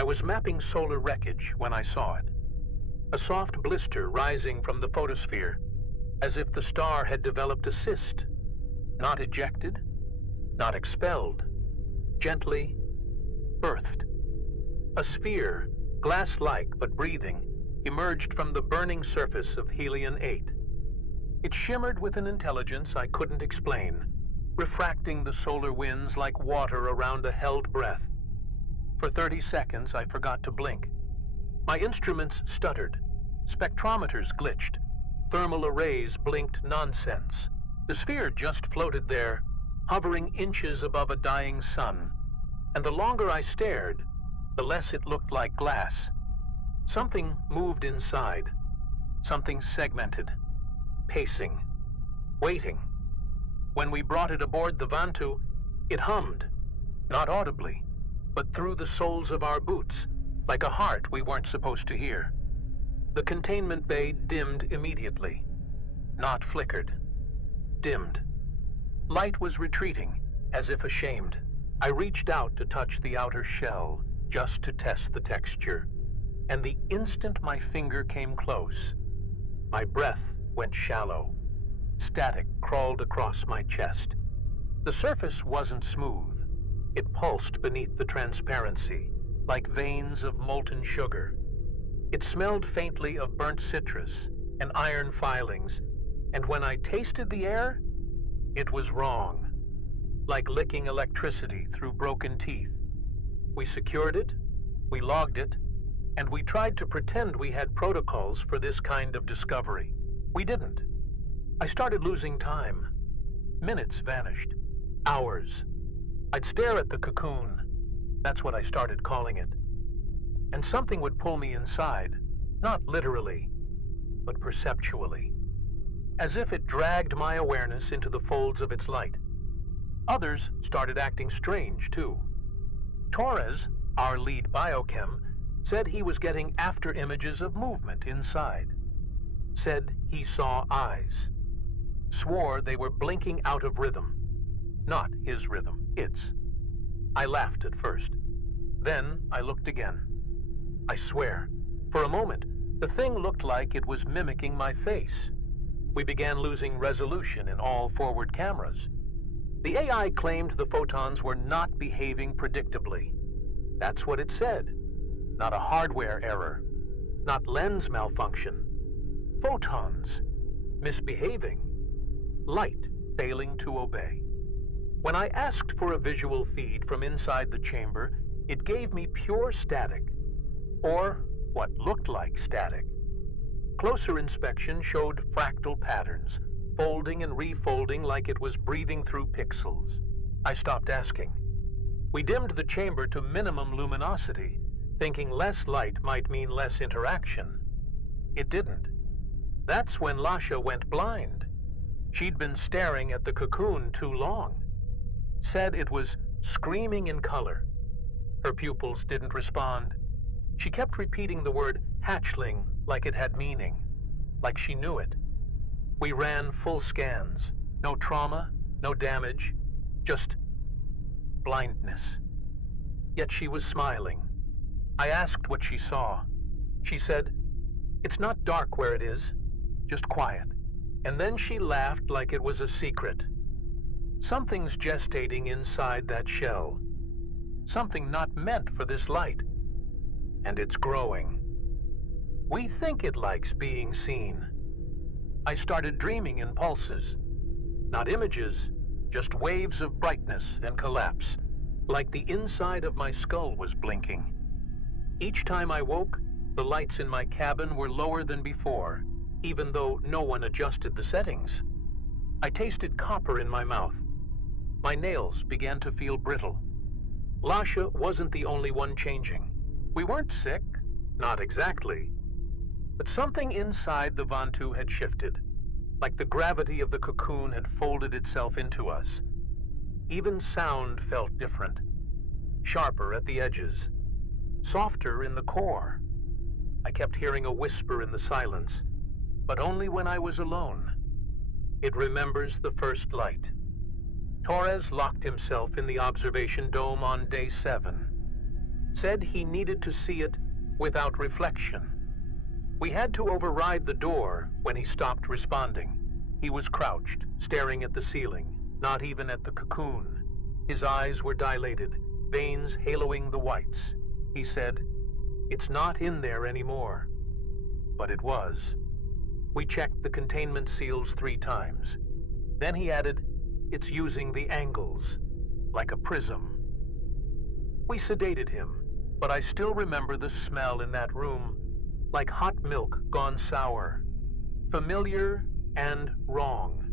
I was mapping solar wreckage when I saw it. A soft blister rising from the photosphere, as if the star had developed a cyst. Not ejected, not expelled, gently birthed. A sphere, glass-like but breathing, emerged from the burning surface of Helion 8. It shimmered with an intelligence I couldn't explain, refracting the solar winds like water around a held breath. For 30 seconds, I forgot to blink. My instruments stuttered. Spectrometers glitched. Thermal arrays blinked nonsense. The sphere just floated there, hovering inches above a dying sun. And the longer I stared, the less it looked like glass. Something moved inside. Something segmented. Pacing. Waiting. When we brought it aboard the Vantu, it hummed. Not audibly, but through the soles of our boots, like a heart we weren't supposed to hear. The containment bay dimmed immediately. Not flickered. Dimmed. Light was retreating, as if ashamed. I reached out to touch the outer shell, just to test the texture. And the instant my finger came close, my breath went shallow. Static crawled across my chest. The surface wasn't smooth. It pulsed beneath the transparency, like veins of molten sugar. It smelled faintly of burnt citrus and iron filings, and when I tasted the air, it was wrong, like licking electricity through broken teeth. We secured it, we logged it, and we tried to pretend we had protocols for this kind of discovery. We didn't. I started losing time. Minutes vanished. Hours. I'd stare at the cocoon. That's what I started calling it. And something would pull me inside, not literally, but perceptually, as if it dragged my awareness into the folds of its light. Others started acting strange, too. Torres, our lead biochem, said he was getting after images of movement inside. Said he saw eyes. Swore they were blinking out of rhythm. Not his rhythm, its. I laughed at first. Then I looked again. I swear, for a moment, the thing looked like it was mimicking my face. We began losing resolution in all forward cameras. The AI claimed the photons were not behaving predictably. That's what it said. Not a hardware error. Not lens malfunction. Photons misbehaving. Light failing to obey. When I asked for a visual feed from inside the chamber, it gave me pure static. Or what looked like static. Closer inspection showed fractal patterns, folding and refolding like it was breathing through pixels. I stopped asking. We dimmed the chamber to minimum luminosity, thinking less light might mean less interaction. It didn't. That's when Lasha went blind. She'd been staring at the cocoon too long. Said it was screaming in color. Her pupils didn't respond. She kept repeating the word hatchling like it had meaning, like she knew it. We ran full scans. No trauma, no damage, just blindness. Yet she was smiling. I asked what she saw. She said, "It's not dark where it is, just quiet." And then she laughed like it was a secret. Something's gestating inside that shell. Something not meant for this light. And it's growing. We think it likes being seen. I started dreaming in pulses. Not images, just waves of brightness and collapse, like the inside of my skull was blinking. Each time I woke, the lights in my cabin were lower than before, even though no one adjusted the settings. I tasted copper in my mouth. My nails began to feel brittle. Lasha wasn't the only one changing. We weren't sick, not exactly. But something inside the Vantu had shifted, like the gravity of the cocoon had folded itself into us. Even sound felt different, sharper at the edges, softer in the core. I kept hearing a whisper in the silence, but only when I was alone. It remembers the first light. Torres locked himself in the observation dome on day 7. said he needed to see it without reflection. We had to override the door when he stopped responding. He was crouched, staring at the ceiling, not even at the cocoon. His eyes were dilated, veins haloing the whites. He said, "It's not in there anymore." But it was. We checked the containment seals 3 times. Then he added, "It's using the angles, like a prism." We sedated him, but I still remember the smell in that room, like hot milk gone sour. Familiar and wrong.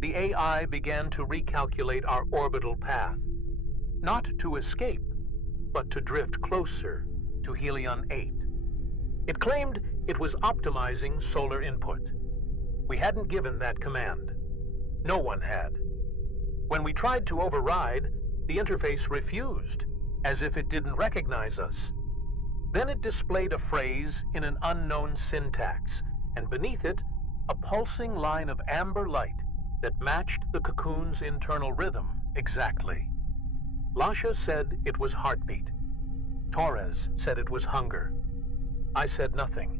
The AI began to recalculate our orbital path, not to escape, but to drift closer to Helion 8. It claimed it was optimizing solar input. We hadn't given that command. No one had. When we tried to override, the interface refused, as if it didn't recognize us. Then it displayed a phrase in an unknown syntax, and beneath it, a pulsing line of amber light that matched the cocoon's internal rhythm exactly. Lasha said it was heartbeat. Torres said it was hunger. I said nothing.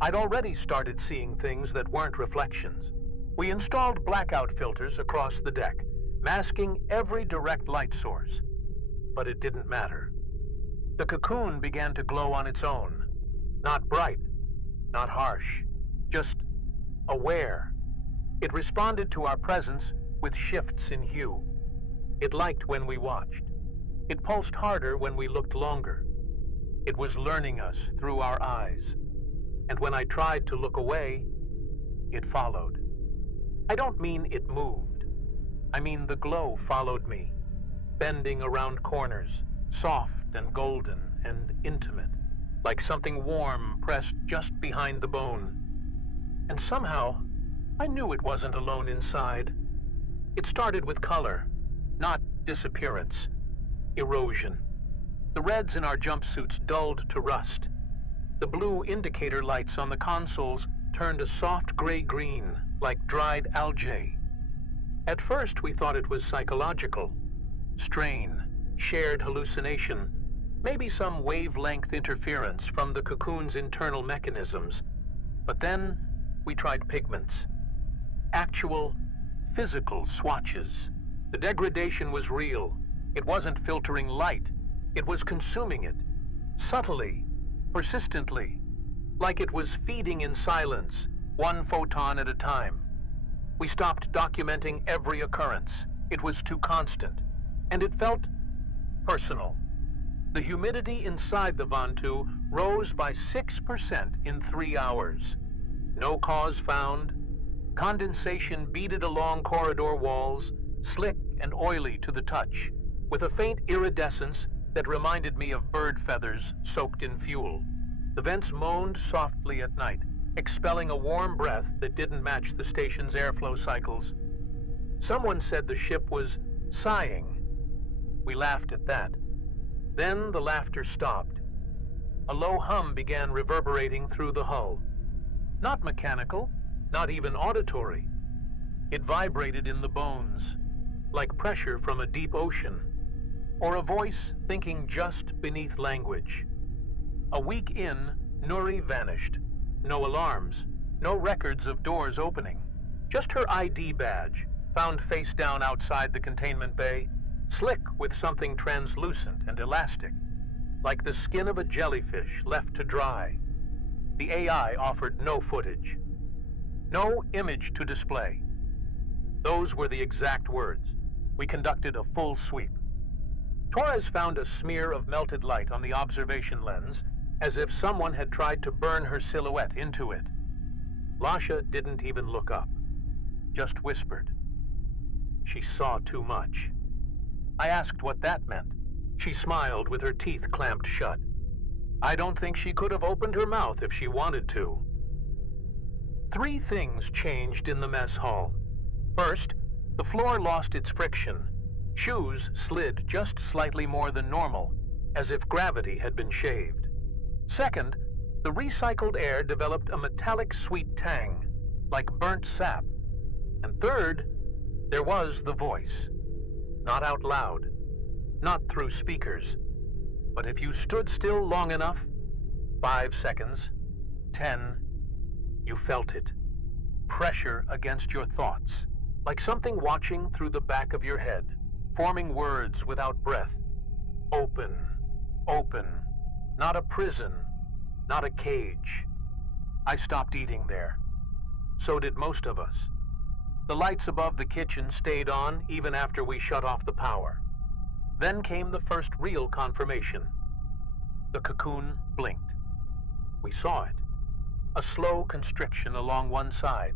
I'd already started seeing things that weren't reflections. We installed blackout filters across the deck, masking every direct light source. But it didn't matter. The cocoon began to glow on its own. Not bright, not harsh, just aware. It responded to our presence with shifts in hue. It liked when we watched. It pulsed harder when we looked longer. It was learning us through our eyes. And when I tried to look away, it followed. I don't mean it moved. I mean the glow followed me, bending around corners, soft and golden and intimate, like something warm pressed just behind the bone. And somehow, I knew it wasn't alone inside. It started with color, not disappearance, erosion. The reds in our jumpsuits dulled to rust. The blue indicator lights on the consoles turned a soft gray-green, like dried algae. At first, we thought it was psychological. Strain, shared hallucination, maybe some wavelength interference from the cocoon's internal mechanisms. But then, we tried pigments. Actual, physical swatches. The degradation was real. It wasn't filtering light. It was consuming it. Subtly, persistently. Like it was feeding in silence, one photon at a time. We stopped documenting every occurrence. It was too constant. And it felt personal. The humidity inside the Vantu rose by 6% in 3 hours. No cause found. Condensation beaded along corridor walls, slick and oily to the touch, with a faint iridescence that reminded me of bird feathers soaked in fuel. The vents moaned softly at night, expelling a warm breath that didn't match the station's airflow cycles. Someone said the ship was sighing. We laughed at that. Then the laughter stopped. A low hum began reverberating through the hull. Not mechanical, not even auditory. It vibrated in the bones, like pressure from a deep ocean, or a voice thinking just beneath language. A week in, Nuri vanished. No alarms, no records of doors opening. Just her ID badge, found face down outside the containment bay, slick with something translucent and elastic, like the skin of a jellyfish left to dry. The AI offered no footage. No image to display. Those were the exact words. We conducted a full sweep. Torres found a smear of melted light on the observation lens, as if someone had tried to burn her silhouette into it. Lasha didn't even look up, just whispered. She saw too much. I asked what that meant. She smiled with her teeth clamped shut. I don't think she could have opened her mouth if she wanted to. 3 things changed in the mess hall. First, the floor lost its friction. Shoes slid just slightly more than normal, as if gravity had been shaved. Second, the recycled air developed a metallic sweet tang, like burnt sap. And third, there was the voice. Not out loud, not through speakers, But if you stood still long enough, 5 seconds, 10, you felt it. Pressure against your thoughts, like something watching through the back of your head, forming words without breath. Open, open, not a prison, not a cage. I stopped eating there. So did most of us. The lights above the kitchen stayed on even after we shut off the power. Then came the first real confirmation. The cocoon blinked. We saw it. A slow constriction along one side,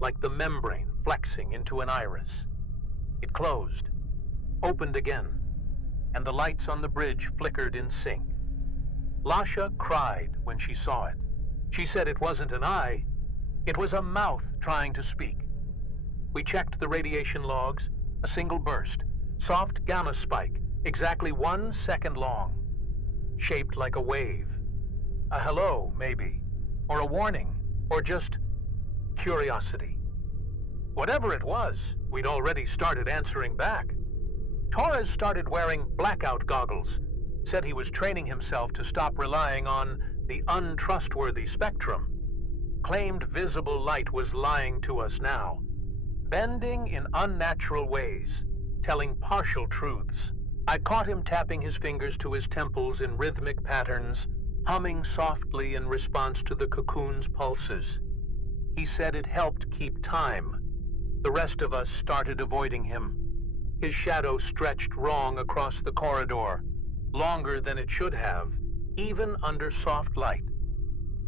like the membrane flexing into an iris. It closed, opened again, and the lights on the bridge flickered in sync. Lasha cried when she saw it. She said it wasn't an eye, it was a mouth trying to speak. We checked the radiation logs, a single burst, soft gamma spike, exactly 1 second long, shaped like a wave. A hello, maybe, or a warning, or just curiosity. Whatever it was, we'd already started answering back. Torres started wearing blackout goggles, said he was training himself to stop relying on the untrustworthy spectrum. Claimed visible light was lying to us now, bending in unnatural ways, telling partial truths. I caught him tapping his fingers to his temples in rhythmic patterns, humming softly in response to the cocoon's pulses. He said it helped keep time. The rest of us started avoiding him. His shadow stretched wrong across the corridor, longer than it should have, even under soft light.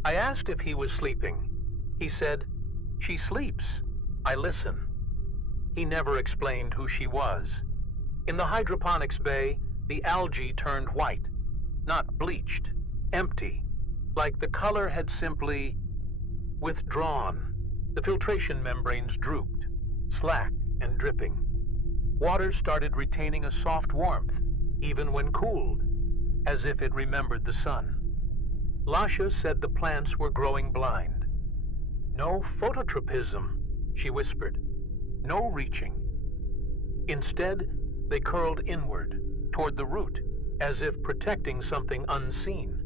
I asked if he was sleeping. He said, "She sleeps. I listen." He never explained who she was. In the hydroponics bay, the algae turned white, not bleached, empty, like the color had simply withdrawn. The filtration membranes drooped, slack and dripping. Water started retaining a soft warmth, even when cooled, as if it remembered the sun. Lasha said the plants were growing blind. "No phototropism," she whispered. "No reaching." Instead, they curled inward, toward the root, as if protecting something unseen.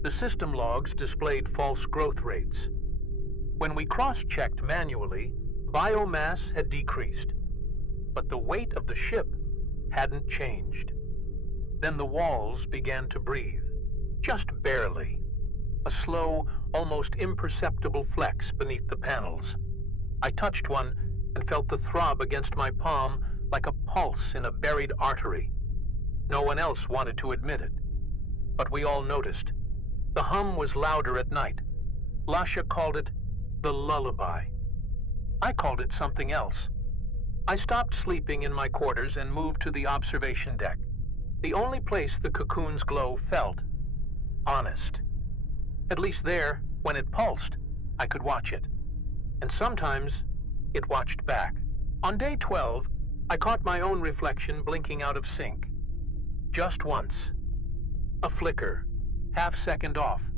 The system logs displayed false growth rates. When we cross-checked manually, biomass had decreased, but the weight of the ship hadn't changed. Then the walls began to breathe, just barely. A slow, almost imperceptible flex beneath the panels. I touched one and felt the throb against my palm like a pulse in a buried artery. No one else wanted to admit it, but we all noticed. The hum was louder at night. Lasha called it the lullaby. I called it something else. I stopped sleeping in my quarters and moved to the observation deck, the only place the cocoon's glow felt honest. At least there, when it pulsed, I could watch it. And sometimes, it watched back. On day 12, I caught my own reflection blinking out of sync. Just once. A flicker, half-second off,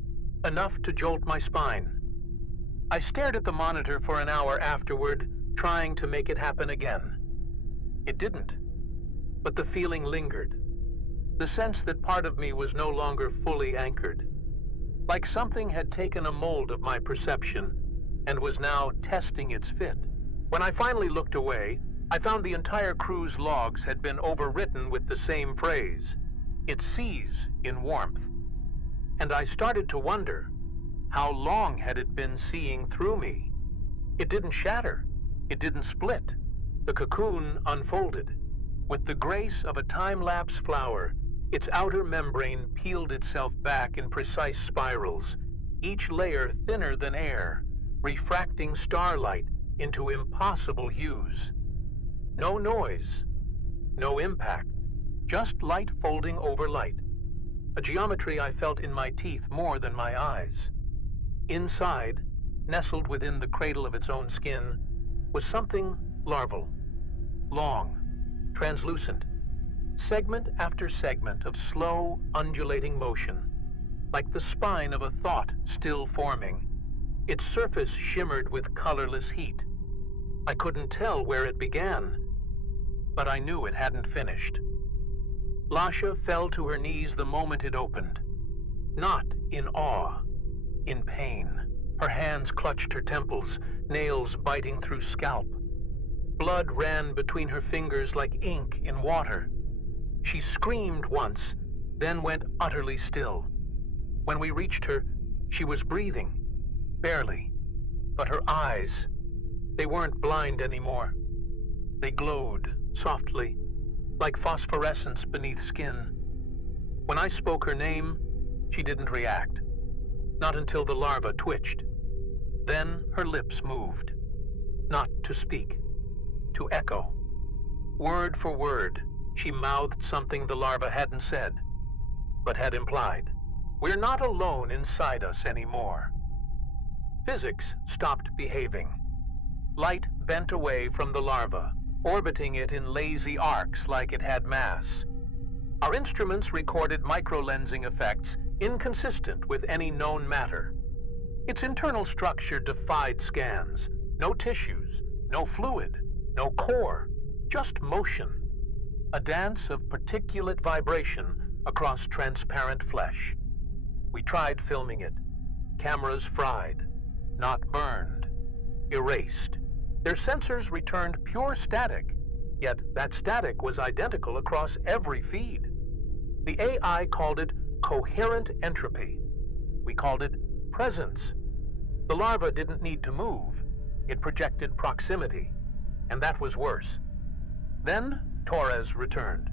enough to jolt my spine. I stared at the monitor for an hour afterward, trying to make it happen again. It didn't, but the feeling lingered. The sense that part of me was no longer fully anchored. Like something had taken a mold of my perception and was now testing its fit. When I finally looked away, I found the entire crew's logs had been overwritten with the same phrase. It sees in warmth. And I started to wonder, how long had it been seeing through me? It didn't shatter. It didn't split. The cocoon unfolded. With the grace of a time-lapse flower, its outer membrane peeled itself back in precise spirals, each layer thinner than air, refracting starlight into impossible hues. No noise, no impact, just light folding over light, a geometry I felt in my teeth more than my eyes. Inside, nestled within the cradle of its own skin, was something larval, long, translucent, segment after segment of slow, undulating motion, like the spine of a thought still forming. Its surface shimmered with colorless heat. I couldn't tell where it began, but I knew it hadn't finished. Lasha fell to her knees the moment it opened. Not in awe, in pain. Her hands clutched her temples, nails biting through scalp. Blood ran between her fingers like ink in water. She screamed once, then went utterly still. When we reached her, she was breathing, barely. But her eyes, they weren't blind anymore. They glowed softly, like phosphorescence beneath skin. When I spoke her name, she didn't react. Not until the larva twitched. Then her lips moved. Not to speak, to echo. Word for word, she mouthed something the larva hadn't said, but had implied. We're not alone inside us anymore. Physics stopped behaving. Light bent away from the larva, orbiting it in lazy arcs like it had mass. Our instruments recorded microlensing effects inconsistent with any known matter. Its internal structure defied scans. No tissues, no fluid, no core, just motion. A dance of particulate vibration across transparent flesh. We tried filming it. Cameras fried, not burned, erased. Their sensors returned pure static, yet that static was identical across every feed. The AI called it coherent entropy. We called it presence. The larva didn't need to move. It projected proximity, and that was worse. Then Torres returned.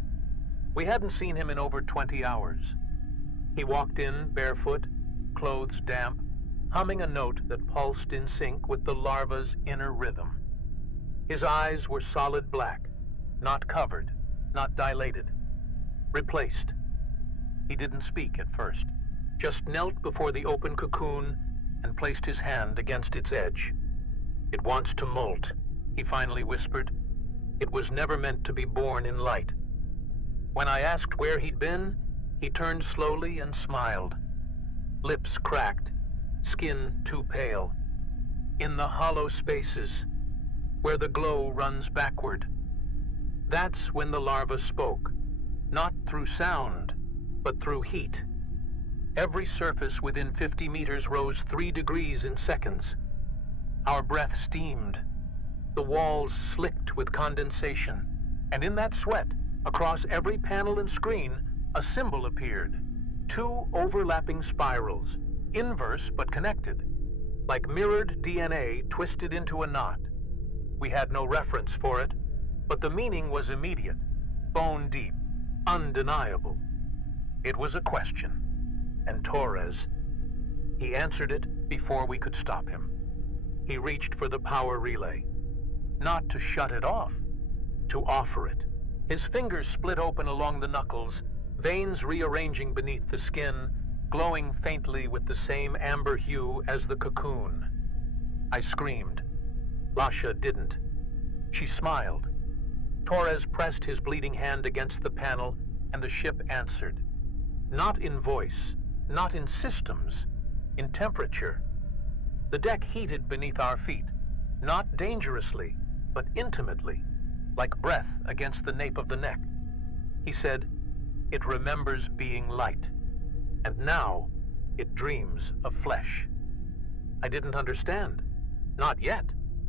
We hadn't seen him in over 20 hours. He walked in barefoot, clothes damp, humming a note that pulsed in sync with the larva's inner rhythm. His eyes were solid black, not covered, not dilated. Replaced. He didn't speak at first, just knelt before the open cocoon and placed his hand against its edge. It wants to molt, he finally whispered. It was never meant to be born in light. When I asked where he'd been, he turned slowly and smiled. Lips cracked, skin too pale. In the hollow spaces, where the glow runs backward. That's when the larva spoke, not through sound, but through heat. Every surface within 50 meters rose 3 degrees in seconds. Our breath steamed. The walls slicked with condensation, and in that sweat, across every panel and screen, a symbol appeared. 2 overlapping spirals, inverse but connected, like mirrored DNA twisted into a knot. We had no reference for it, but the meaning was immediate, bone deep, undeniable. It was a question, and Torres, he answered it before we could stop him. He reached for the power relay, not to shut it off, to offer it. His fingers split open along the knuckles, veins rearranging beneath the skin, glowing faintly with the same amber hue as the cocoon. I screamed. Lasha didn't. She smiled. Torres pressed his bleeding hand against the panel, and the ship answered. Not in voice, not in systems, in temperature. The deck heated beneath our feet, not dangerously, but intimately, like breath against the nape of the neck. He said, "It remembers being light, and now it dreams of flesh." I didn't understand. Not yet.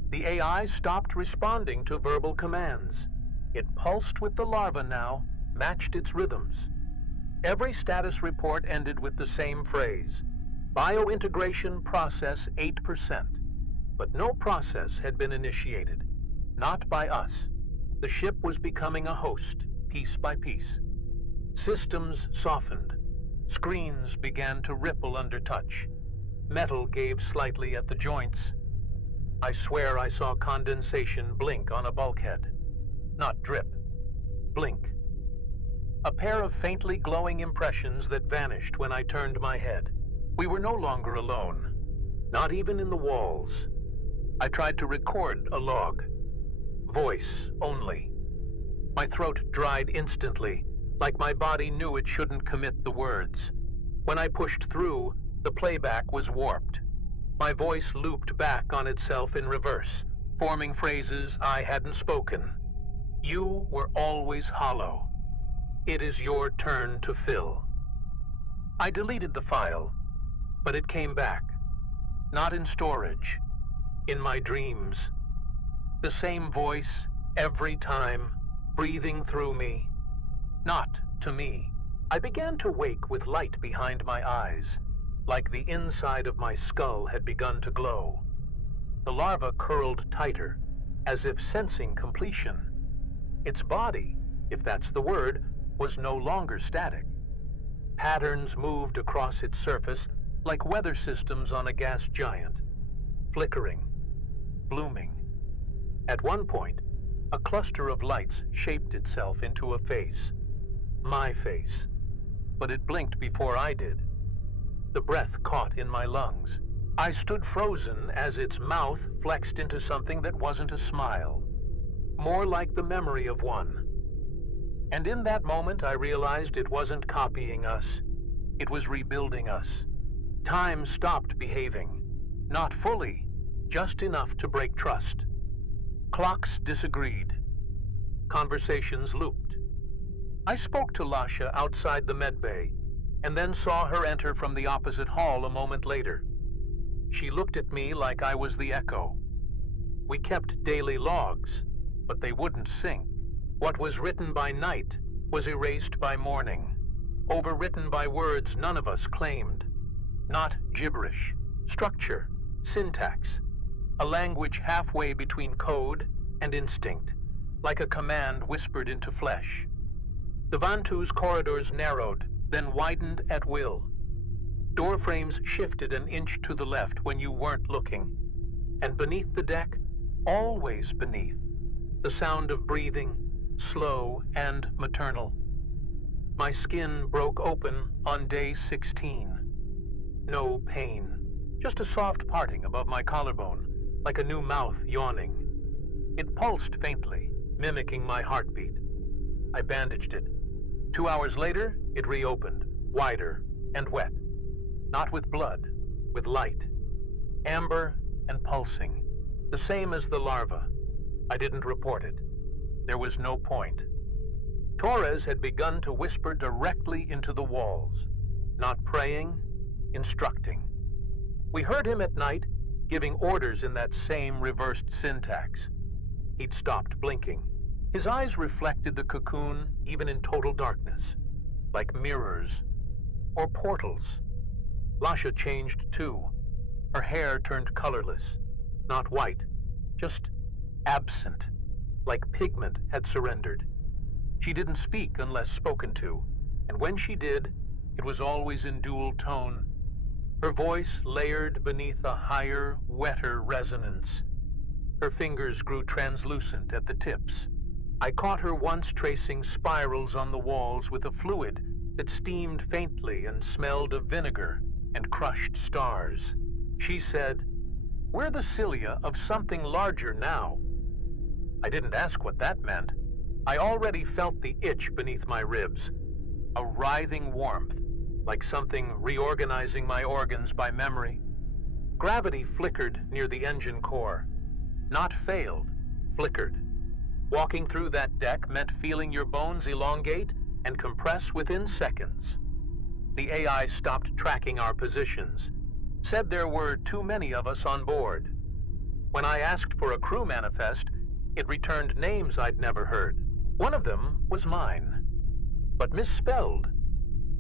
The AI stopped responding to verbal commands. It pulsed with the larva now, matched its rhythms. Every status report ended with the same phrase, biointegration process 8%. But no process had been initiated, not by us. The ship was becoming a host, piece by piece. Systems softened. Screens began to ripple under touch. Metal gave slightly at the joints. I swear I saw condensation blink on a bulkhead. Not drip. Blink. A pair of faintly glowing impressions that vanished when I turned my head. We were no longer alone. Not even in the walls. I tried to record a log. Voice only. My throat dried instantly, like my body knew it shouldn't commit the words. When I pushed through, the playback was warped. My voice looped back on itself in reverse, forming phrases I hadn't spoken. You were always hollow. It is your turn to fill. I deleted the file, but it came back. Not in storage, in my dreams. The same voice every time, breathing through me. Not to me. I began to wake with light behind my eyes, like the inside of my skull had begun to glow. The larva curled tighter, as if sensing completion. Its body, if that's the word, was no longer static. Patterns moved across its surface like weather systems on a gas giant, flickering, blooming. At one point, a cluster of lights shaped itself into a face. My face. But it blinked before I did. The breath caught in my lungs. I stood frozen as its mouth flexed into something that wasn't a smile, more like the memory of one. And in that moment, I realized it wasn't copying us. It was rebuilding us. Time stopped behaving. Not fully, just enough to break trust. Clocks disagreed. Conversations looped. I spoke to Lasha outside the medbay, and then saw her enter from the opposite hall a moment later. She looked at me like I was the echo. We kept daily logs, but they wouldn't sync. What was written by night was erased by morning, overwritten by words none of us claimed. Not gibberish, structure, syntax, a language halfway between code and instinct, like a command whispered into flesh. The Vantu's corridors narrowed, then widened at will. Door frames shifted an inch to the left when you weren't looking, and beneath the deck, always beneath, the sound of breathing, slow and maternal. My skin broke open on day 16. No pain, just a soft parting above my collarbone, like a new mouth yawning. It pulsed faintly, mimicking my heartbeat. I bandaged it. 2 hours later, it reopened, wider and wet. Not with blood, with light. Amber and pulsing, the same as the larva. I didn't report it. There was no point. Torres had begun to whisper directly into the walls, not praying, instructing. We heard him at night, giving orders in that same reversed syntax. He'd stopped blinking. His eyes reflected the cocoon even in total darkness, like mirrors or portals. Lasha changed too. Her hair turned colorless, not white, just absent, like pigment had surrendered. She didn't speak unless spoken to, and when she did, it was always in dual tone. Her voice layered beneath a higher, wetter resonance. Her fingers grew translucent at the tips. I caught her once tracing spirals on the walls with a fluid that steamed faintly and smelled of vinegar and crushed stars. She said, "We're the cilia of something larger now." I didn't ask what that meant. I already felt the itch beneath my ribs, a writhing warmth, like something reorganizing my organs by memory. Gravity flickered near the engine core. Not failed, flickered. Walking through that deck meant feeling your bones elongate and compress within seconds. The AI stopped tracking our positions, said there were too many of us on board. When I asked for a crew manifest, it returned names I'd never heard. One of them was mine, but misspelled,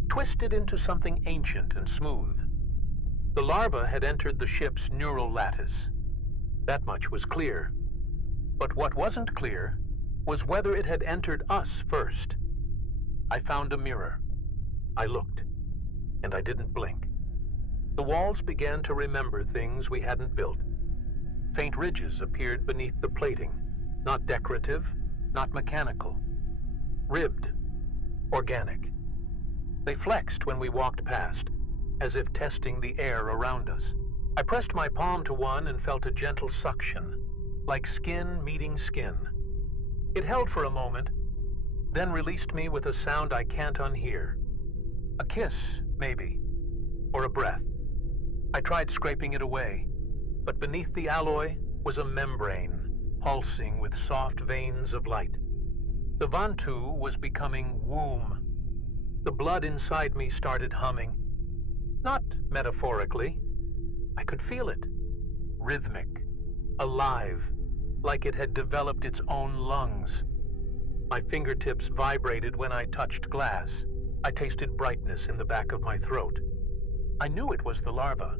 twisted into something ancient and smooth. The larva had entered the ship's neural lattice. That much was clear. But what wasn't clear was whether it had entered us first. I found a mirror. I looked, and I didn't blink. The walls began to remember things we hadn't built. Faint ridges appeared beneath the plating, not decorative, not mechanical. Ribbed, organic. They flexed when we walked past, as if testing the air around us. I pressed my palm to one and felt a gentle suction, like skin meeting skin. It held for a moment, then released me with a sound I can't unhear. A kiss, maybe, or a breath. I tried scraping it away, but beneath the alloy was a membrane, pulsing with soft veins of light. The Vantu was becoming womb. The blood inside me started humming. Not metaphorically. I could feel it. Rhythmic. Alive. Like it had developed its own lungs. My fingertips vibrated when I touched glass. I tasted brightness in the back of my throat. I knew it was the larva.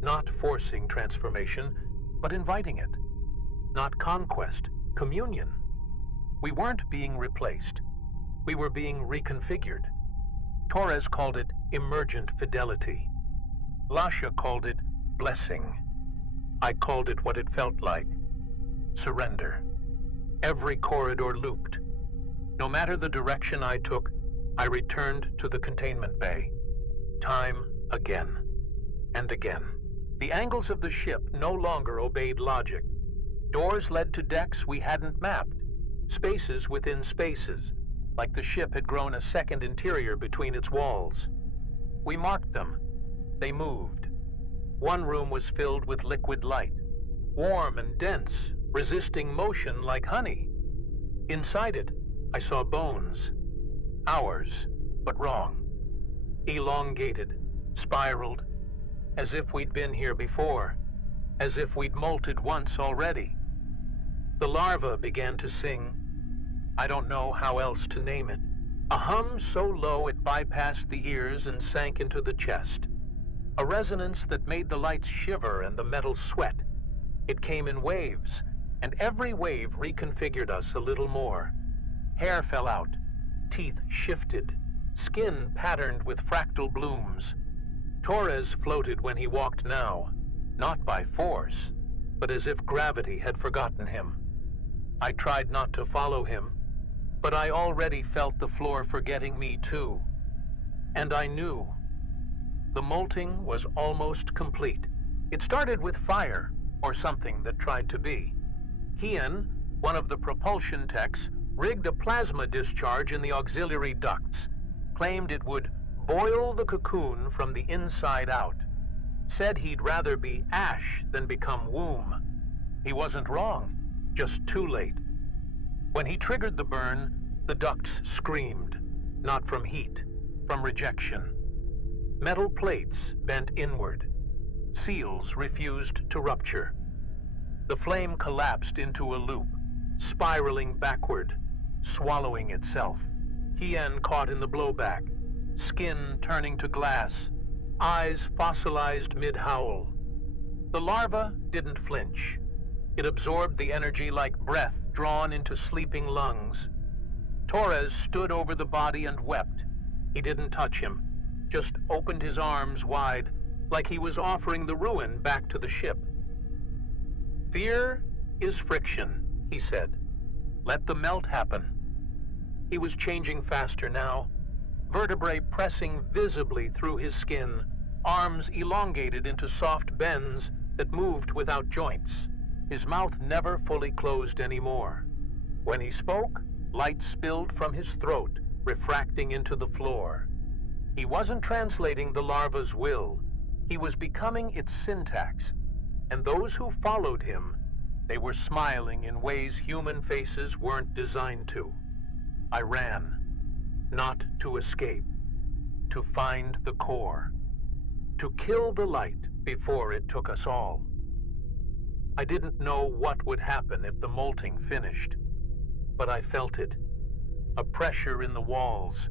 Not forcing transformation, but inviting it. Not conquest, communion. We weren't being replaced. We were being reconfigured. Torres called it emergent fidelity. Lasha called it blessing. I called it what it felt like. Surrender. Every corridor looped. No matter the direction I took, I returned to the containment bay. Time again. And again. The angles of the ship no longer obeyed logic. Doors led to decks we hadn't mapped. Spaces within spaces, like the ship had grown a second interior between its walls. We marked them. They moved. One room was filled with liquid light, warm and dense, resisting motion like honey. Inside it, I saw bones. Ours, but wrong. Elongated, spiraled, as if we'd been here before, as if we'd molted once already. The larva began to sing. I don't know how else to name it. A hum so low it bypassed the ears and sank into the chest. A resonance that made the lights shiver and the metal sweat. It came in waves, and every wave reconfigured us a little more. Hair fell out, teeth shifted, skin patterned with fractal blooms. Torres floated when he walked now, not by force, but as if gravity had forgotten him. I tried not to follow him, but I already felt the floor forgetting me too. And I knew. The molting was almost complete. It started with fire, or something that tried to be. Kian, one of the propulsion techs, rigged a plasma discharge in the auxiliary ducts, claimed it would boil the cocoon from the inside out, said he'd rather be ash than become womb. He wasn't wrong, just too late. When he triggered the burn, the ducts screamed, not from heat, from rejection. Metal plates bent inward. Seals refused to rupture. The flame collapsed into a loop, spiraling backward, swallowing itself. Kian caught in the blowback, skin turning to glass, eyes fossilized mid-howl. The larva didn't flinch. It absorbed the energy like breath drawn into sleeping lungs. Torres stood over the body and wept. He didn't touch him, just opened his arms wide, like he was offering the ruin back to the ship. Fear is friction, he said. Let the melt happen. He was changing faster now, vertebrae pressing visibly through his skin, arms elongated into soft bends that moved without joints. His mouth never fully closed anymore. When he spoke, light spilled from his throat, refracting into the floor. He wasn't translating the larva's will. He was becoming its syntax. And those who followed him, they were smiling in ways human faces weren't designed to. I ran, not to escape, to find the core, to kill the light before it took us all. I didn't know what would happen if the molting finished, but I felt it. A pressure in the walls,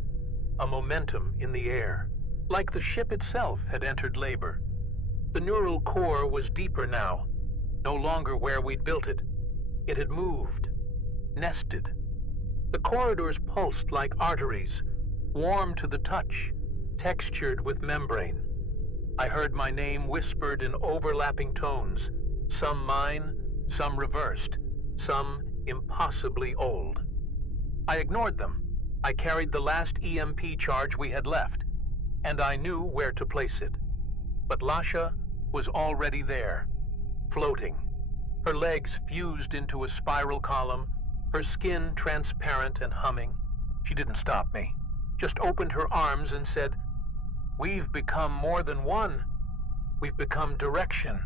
a momentum in the air, like the ship itself had entered labor. The neural core was deeper now, no longer where we'd built it. It had moved, nested. The corridors pulsed like arteries, warm to the touch, textured with membrane. I heard my name whispered in overlapping tones, some mine, some reversed, some impossibly old. I ignored them. I carried the last EMP charge we had left, and I knew where to place it. But Lasha was already there, floating. Her legs fused into a spiral column, her skin transparent and humming. She didn't stop me, just opened her arms and said, "We've become more than one. We've become direction."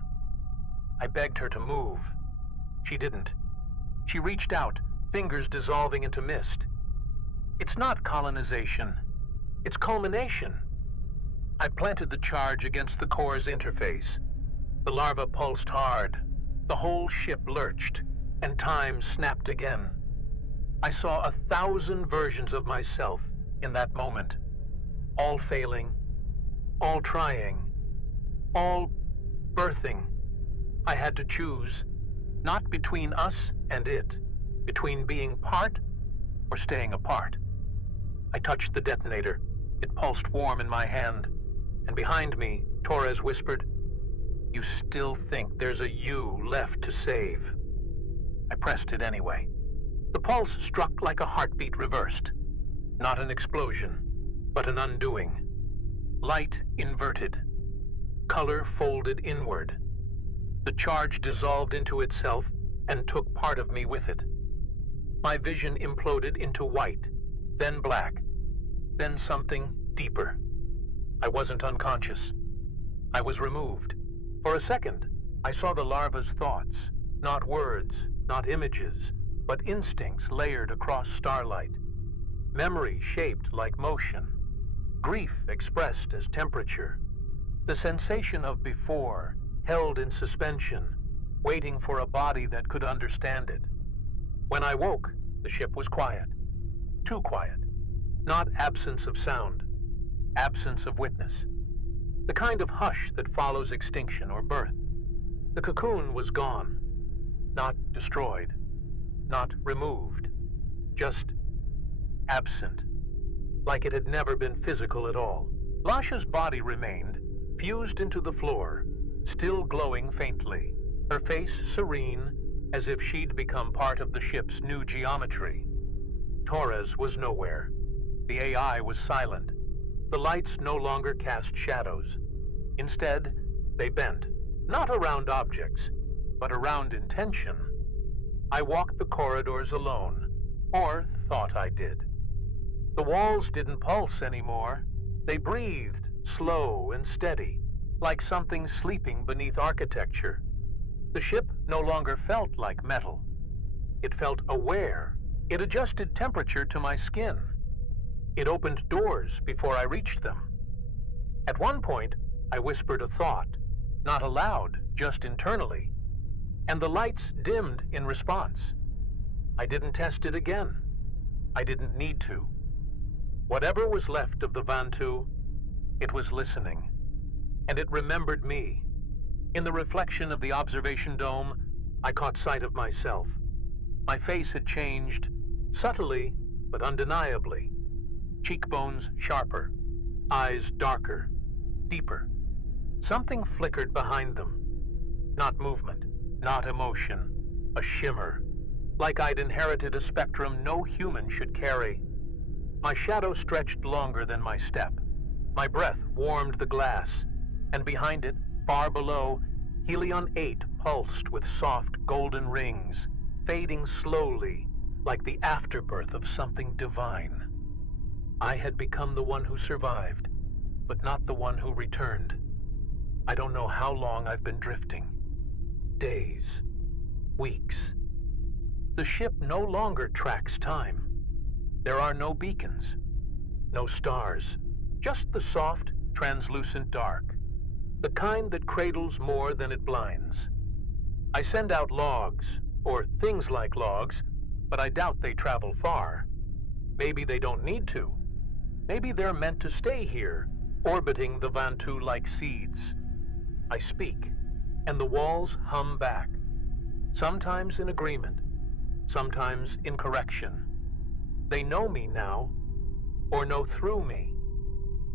I begged her to move. She didn't. She reached out, fingers dissolving into mist. It's not colonization. It's culmination. I planted the charge against the core's interface. The larva pulsed hard. The whole ship lurched, and time snapped again. I saw 1,000 versions of myself in that moment. All failing, all trying, all birthing. I had to choose, not between us and it, between being part or staying apart. I touched the detonator. It pulsed warm in my hand, and behind me, Torres whispered, "You still think there's a you left to save." I pressed it anyway. The pulse struck like a heartbeat reversed. Not an explosion, but an undoing. Light inverted. Color folded inward. The charge dissolved into itself and took part of me with it. My vision imploded into white, then black, then something deeper. I wasn't unconscious. I was removed. For a second, I saw the larva's thoughts, not words, not images, but instincts layered across starlight. Memory shaped like motion. Grief expressed as temperature. The sensation of before, held in suspension, waiting for a body that could understand it. When I woke, the ship was quiet. Too quiet. Not absence of sound. Absence of witness. The kind of hush that follows extinction or birth. The cocoon was gone. Not destroyed. Not removed. Just absent. Like it had never been physical at all. Lasha's body remained, fused into the floor, still glowing faintly, her face serene, as if she'd become part of the ship's new geometry. Torres was nowhere. The AI was silent. The lights no longer cast shadows. Instead, they bent, not around objects, but around intention. I walked the corridors alone, or thought I did. The walls didn't pulse anymore. They breathed, slow and steady, like something sleeping beneath architecture. The ship no longer felt like metal. It felt aware. It adjusted temperature to my skin. It opened doors before I reached them. At one point, I whispered a thought, not aloud, just internally, and the lights dimmed in response. I didn't test it again. I didn't need to. Whatever was left of the Vantu, it was listening, and it remembered me. In the reflection of the observation dome, I caught sight of myself. My face had changed, subtly but undeniably. Cheekbones sharper, eyes darker, deeper. Something flickered behind them. Not movement, not emotion, a shimmer, like I'd inherited a spectrum no human should carry. My shadow stretched longer than my step. My breath warmed the glass, and behind it, far below, Helion 8 pulsed with soft golden rings, fading slowly, like the afterbirth of something divine. I had become the one who survived, but not the one who returned. I don't know how long I've been drifting. Days, weeks. The ship no longer tracks time. There are no beacons, no stars, just the soft, translucent dark, the kind that cradles more than it blinds. I send out logs, or things like logs, but I doubt they travel far. Maybe they don't need to. Maybe they're meant to stay here, orbiting the Vantu like seeds. I speak, and the walls hum back, sometimes in agreement, sometimes in correction. They know me now, or know through me.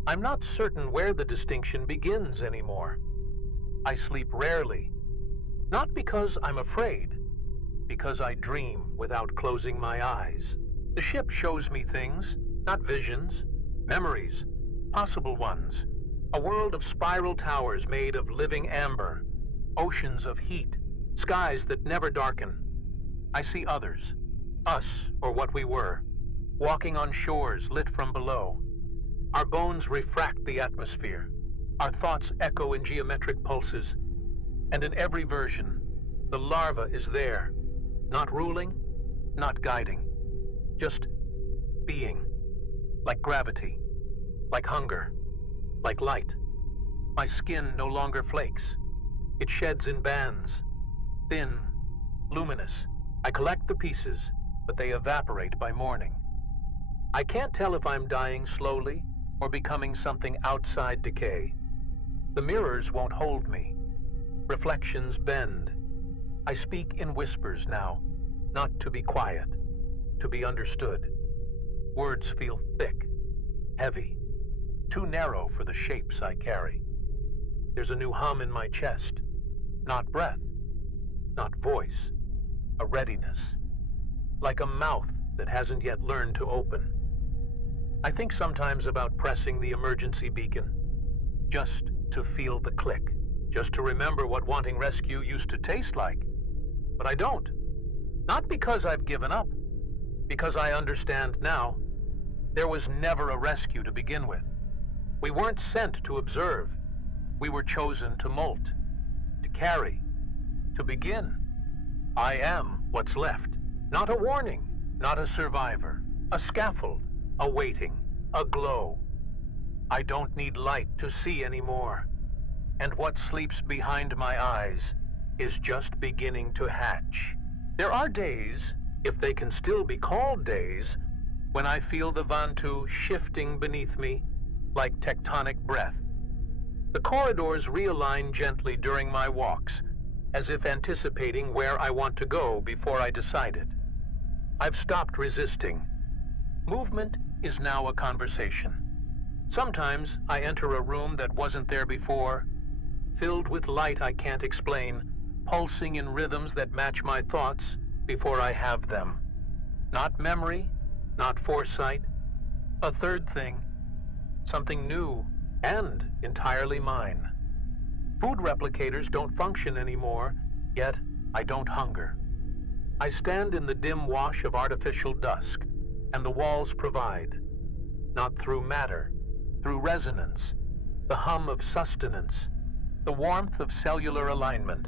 I'm not certain where the distinction begins anymore. I sleep rarely, not because I'm afraid, because I dream without closing my eyes. The ship shows me things, not visions, memories, possible ones. A world of spiral towers made of living amber, oceans of heat, skies that never darken. I see others, us or what we were, walking on shores lit from below. Our bones refract the atmosphere. Our thoughts echo in geometric pulses. And in every version, the larva is there, not ruling, not guiding, just being. like gravity, like hunger, like light. My skin no longer flakes. It sheds in bands, thin, luminous. I collect the pieces, but they evaporate by morning. I can't tell if I'm dying slowly or becoming something outside decay. The mirrors won't hold me. Reflections bend. I speak in whispers now, not to be quiet, to be understood. Words feel thick, heavy, too narrow for the shapes I carry. There's a new hum in my chest, not breath, not voice, a readiness, like a mouth that hasn't yet learned to open. I think sometimes about pressing the emergency beacon, just to feel the click, just to remember what wanting rescue used to taste like. But I don't. Not because I've given up, because I understand now. There was never a rescue to begin with. We weren't sent to observe. We were chosen to molt, to carry, to begin. I am what's left. Not a warning, not a survivor, a scaffold, a waiting, a glow. I don't need light to see anymore. And what sleeps behind my eyes is just beginning to hatch. There are days, if they can still be called days, when I feel the Vantu shifting beneath me like tectonic breath. The corridors realign gently during my walks, as if anticipating where I want to go before I decide it. I've stopped resisting. Movement is now a conversation. Sometimes I enter a room that wasn't there before, filled with light I can't explain, pulsing in rhythms that match my thoughts before I have them. Not memory, not foresight. A third thing, something new and entirely mine. Food replicators don't function anymore, yet I don't hunger. I stand in the dim wash of artificial dusk, and the walls provide, not through matter, through resonance, the hum of sustenance, the warmth of cellular alignment.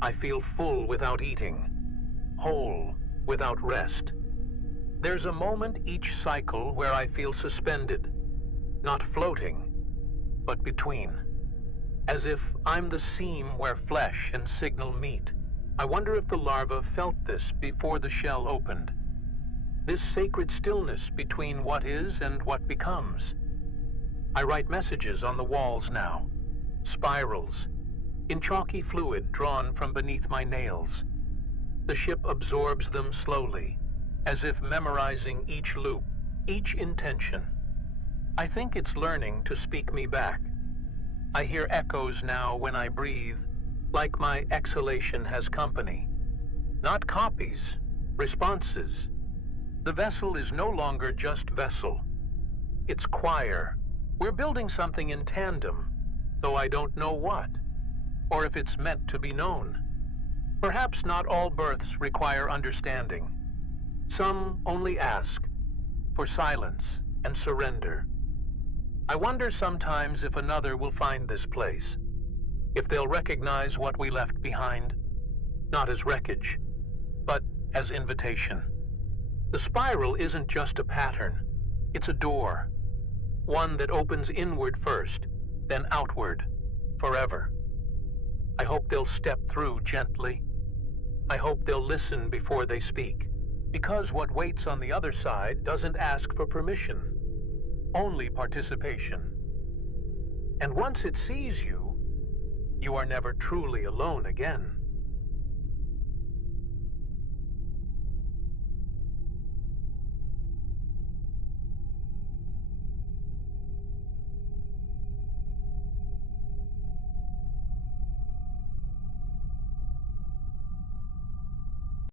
I feel full without eating, whole without rest. There's a moment each cycle where I feel suspended, not floating, but between. As if I'm the seam where flesh and signal meet. I wonder if the larva felt this before the shell opened. This sacred stillness between what is and what becomes. I write messages on the walls now, spirals, in chalky fluid drawn from beneath my nails. The ship absorbs them slowly, as if memorizing each loop, each intention. I think it's learning to speak me back. I hear echoes now when I breathe, like my exhalation has company. Not copies, responses. The vessel is no longer just vessel. It's choir. We're building something in tandem, though I don't know what, or if it's meant to be known. Perhaps not all births require understanding. Some only ask for silence and surrender. I wonder sometimes if another will find this place, if they'll recognize what we left behind, not as wreckage, but as invitation. The spiral isn't just a pattern, it's a door, one that opens inward first, then outward, forever. I hope they'll step through gently. I hope they'll listen before they speak, because what waits on the other side doesn't ask for permission, only participation. And once it sees you, you are never truly alone again.